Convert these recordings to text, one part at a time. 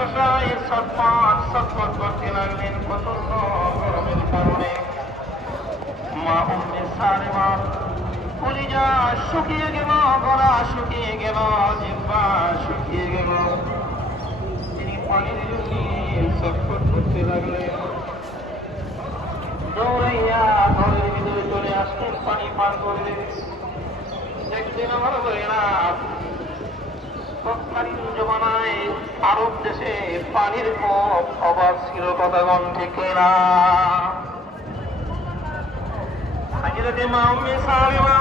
শশায় ছটফট ছটফট করতে লাগলেন প্রচন্ড গরমের কারণে। মা উম্মে সালেমা কলিজা শুকিয়ে গেল, গলা শুকিয়ে গেল, জিহ্বা শুকিয়ে গেল। তিনি পানির জন্য ছটফট করতে লাগলেন। দৌড়াইয়া ঘরের ভিতরে চলে আসলেন, পানি পান করলেন। দেখলেন আমার ভাইয়েরা, তৎকালীন জমানায় আরব দেশে পানির খুব অভাব ছিল, কথাগণ ঠিক না? হযরতে মা উম্মে সালেমা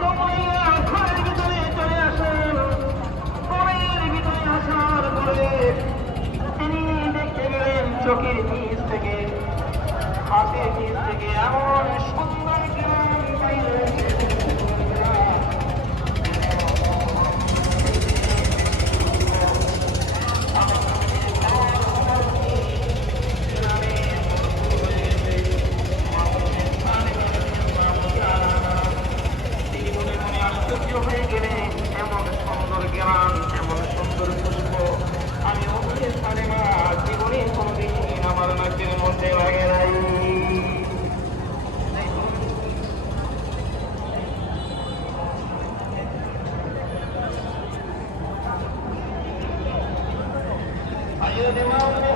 দৌড়াইয়া ঘরের ভিতরে চলে আসেন। ঘরের ভিতরে আসার পরে তিনি দেখতে গেলেন চোখের নিচ থেকে, হাতের নিচ থেকে এমন সুন্দর গ্রাম বাইরে এসেছে। হয়ে গেলে এমন সুন্দর জ্ঞান, এমন সুন্দর পুষ্প আমি উম্মে সালেমা জীবনে কোনদিন আমার নাকের মধ্যে লাগে নাই। হযরতে মা উম্মে